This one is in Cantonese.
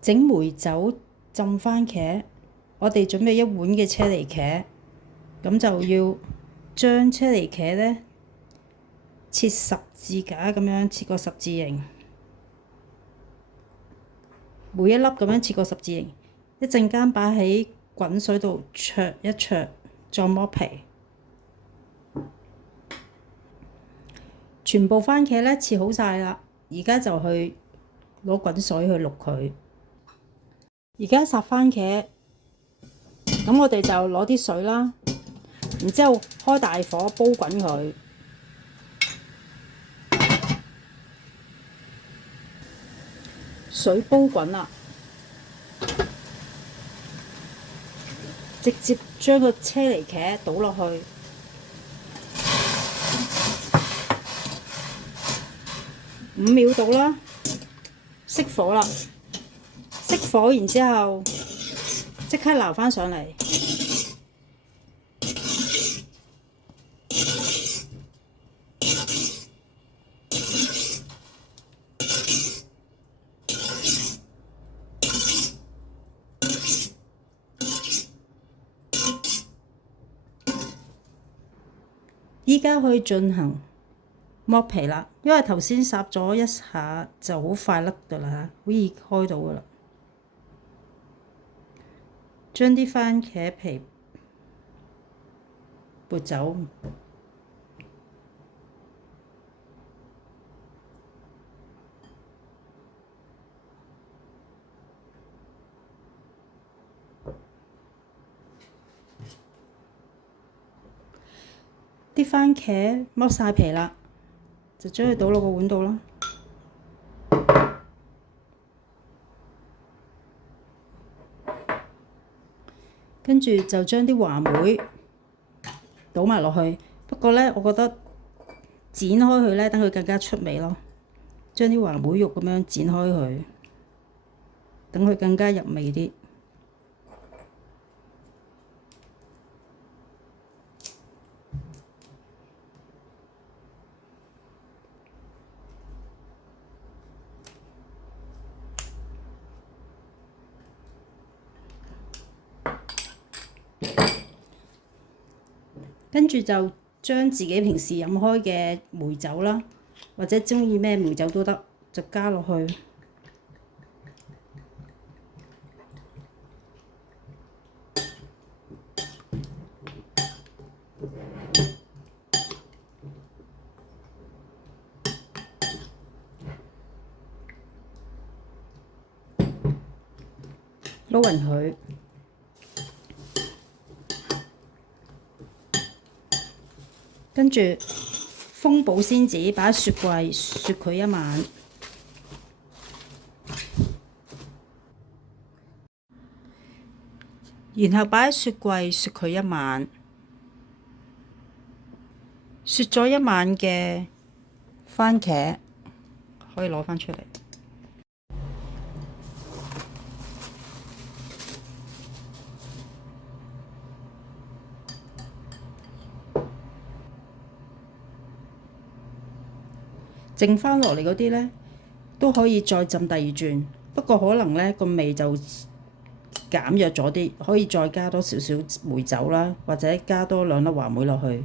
整梅酒浸番茄，我哋準備1碗嘅車厘茄，咁就要將車厘茄咧切十字架咁樣切個十字形，每一粒咁樣切個十字形，一陣間擺喺滾水度焯一焯，再剝皮。全部番茄咧切好晒啦，而家就去攞滾水去渌佢。而家烚番茄，咁我哋就攞啲水啦，然之後開大火煲滾佢。水煲滾啦，直接將個車厘茄倒落去。5秒到啦，熄火啦，熄火，然之後即刻撈返上嚟。依家可以進行剝皮啦，因為頭先烚咗一下就好快甩㗎啦，好易開到㗎啦。將啲番茄皮撥走，啲番茄剝晒皮啦，就將佢倒落個碗度啦。跟住就將啲話梅倒埋落去，不過咧，我覺得剪開佢咧，等佢更加出味咯。將啲話梅肉咁樣剪開佢，等佢更加入味啲。跟住就將自己平時飲開嘅梅酒啦，或者鍾意咩梅酒都得，就加落去，撈勻佢。跟住封保鮮紙，擺喺雪櫃雪佢1晚。然後擺喺雪櫃雪佢1晚。雪咗1晚嘅番茄可以攞返出嚟。剩翻落嚟嗰啲咧，都可以再浸第2轉，不過可能咧個味就減弱咗啲，可以再加多少少梅酒啦，或者加多2粒話梅落去。